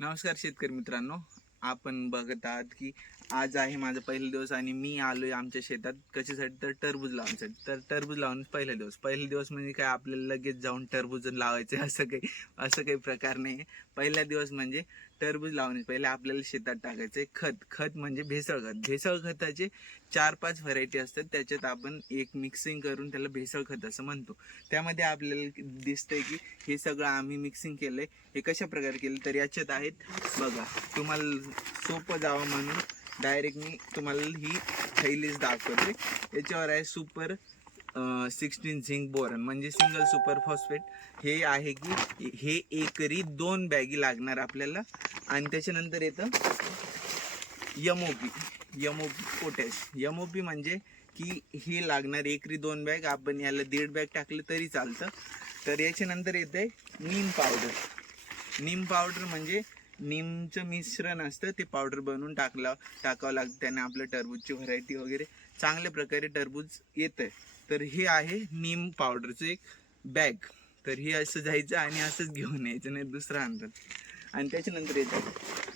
नमस्कार शेतकरी मित्रांनो, आपण बघत आहात की आज आहे माझा पहिला दिवस आणि मी आलोय आमच्या शेतात कशासाठी तर टरबूज लावण्यासाठी. तर टरबूज लावून पहिला दिवस म्हणजे काय आपल्याला लगेच जाऊन टरबूज लावायचे असं काही प्रकार नाही. पहिला दिवस म्हणजे टरबूज लावणे पहिले आपल्याला शेतात टाकायचे खत म्हणजे भेसळ खताचे 4-5 व्हरायटी असतात. त्याच्यात आपण एक मिक्सिंग करून त्याला भेसळ खत असं म्हणतो. त्यामध्ये आपल्याला दिसतंय की हे सगळं आम्ही मिक्सिंग केलंय. हे कशा प्रकारे केलं तर याच्यात आहेत बघा, तुम्हाला सोपं जावं म्हणून डायरेक्ट मी तुम्हाला ही थैलीच दाखवते. याच्यावर आहे सुपर 16 झिंक बोरॉन म्हणजे सिंगल सुपर फॉस्फेट. हे आहे की हे एकरी 2 बॅगी लागणार आपल्याला. आणि त्याच्यानंतर येतं एमओपी पोटॅश. एमओपी म्हणजे की हे लागणार एकरी 2 बॅग. आपण याला 1.5 बॅग टाकलं तरी चालतं. तर याच्यानंतर येते नीम पावडर म्हणजे नीमचं मिश्रण असतं, ते पावडर बनवून टाकावं लागतं. त्याने आपलं टरबूजची व्हरायटी वगैरे चांगल्या प्रकारे टरबूज येतं. तर हे आहे नीम पावडरचं एक बॅग. तर हे असं जायचं आणि असंच घेऊन यायचं, नाही दुसरं आणतात. आणि त्याच्यानंतर येतं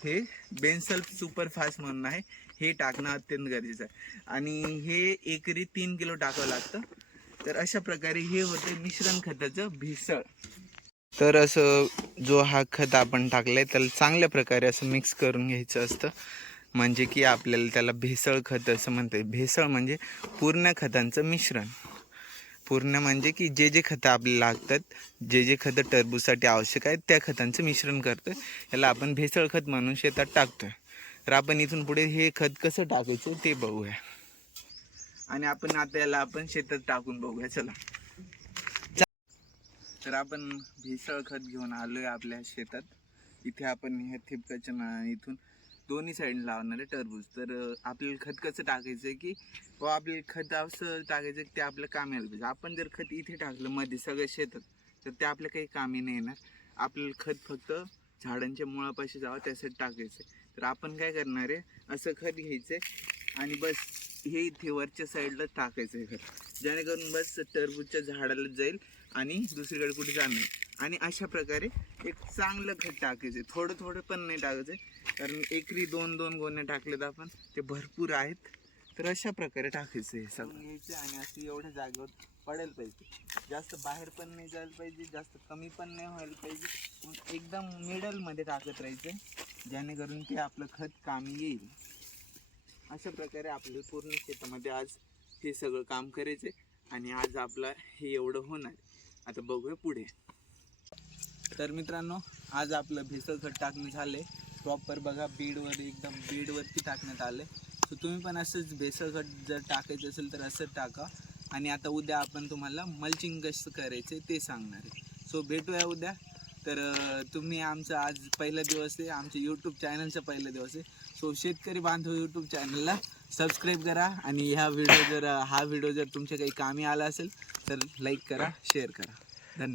हे बेन्सल्फ सुपरफास्ट म्हणून आहे, हे टाकणं अत्यंत गरजेचं आहे. आणि हे एकरी 3 किलो टाकावं लागतं. तर अशा प्रकारे हे होतं मिश्रण खताचं भेसळ. तर असं जो हा खत आपण टाकलाय त्याला चांगल्या प्रकारे असं मिक्स करून घ्यायचं असतं, म्हणजे की आपल्याला त्याला भेसळ खत असं म्हणते. भेसळ म्हणजे पूर्ण खतांचं मिश्रण. पूर्ण म्हणजे की जे खतं आपल्याला लागतात, जे खतं टरबूजसाठी आवश्यक आहेत त्या खतांचं मिश्रण करतोय, याला आपण भेसळ खत म्हणून शेतात टाकतोय. तर आपण इथून पुढे हे खत कसं टाकायचं ते बघूया. आणि आता याला शेतात टाकून बघूया, चला. तर आपण भेसळ खत घेऊन आलोय आपल्या शेतात. इथे आपण ह्या ठिपकाच्या इथून दोन्ही साईड लावणार आहे टरबूज. तर आपल्याला खत कसं टाकायचं आहे की आपल्याला खत असं टाकायचं की ते आपलं कामी आलं पाहिजे. आपण जर खत इथे टाकलं मध्ये सगळं शेतात तर ते आपल्या काही कामी नाही येणार. आपल्याला खत फक्त झाडांच्या मुळापाशी जावं त्यासाठी टाकायचं. तर आपण काय करणार आहे, असं खत घ्यायचं आणि बस हे इथे वरच्या साईडला टाकायचं आहे खत, जेणेकरून बस टरबूजच्या झाडाला जाईल आणि दुसरीकडे कुठे जाणार. आणि अशा प्रकारे एक चांगलं खत टाकायचं. थोडं पण नाही टाकायचं, कारण एकरी 2-2 गोण्या टाकलेत आपण, ते भरपूर आहेत. तर अशा प्रकारे टाकायचं हे सगळं घ्यायचं आणि असं एवढ्या जागेवर पडायला पाहिजे. जास्त बाहेर पण नाही जायला पाहिजे, जास्त कमी पण नाही व्हायला पाहिजे. एकदम मिडलमध्ये टाकत राहायचं, जेणेकरून ते आपलं खत कामी येईल. अशा प्रकारे आपल्याला पूर्ण शेतामध्ये आज हे सगळं काम करायचं आणि आज आपलं हे एवढं होणार. आता बघूया पुढे. तर मित्रांनो, आज आपलं भेसळ खत टाकणं झालंय प्रॉपर. बघा एकदम बेडवरती टाकण्यात आले. सो तुम्ही पण असंच भेसळ खत जर टाकायचं असेल तर असंच टाका. आणि आता उद्या आपण तुम्हाला मल्चिंग कसं करायचं ते सांगणार आहे. सो भेटूया उद्या. तर तुम्ही आमचा आज पहिला दिवस आहे, आमच्या यूट्यूब चॅनलचा पहिला दिवस आहे. सो शेतकरी बांधव यूट्यूब चॅनलला सबस्क्राईब करा. आणि हा व्हिडिओ जर तुमच्या काही कामी आला असेल तर लाईक करा, शेअर करा. धन्यवाद.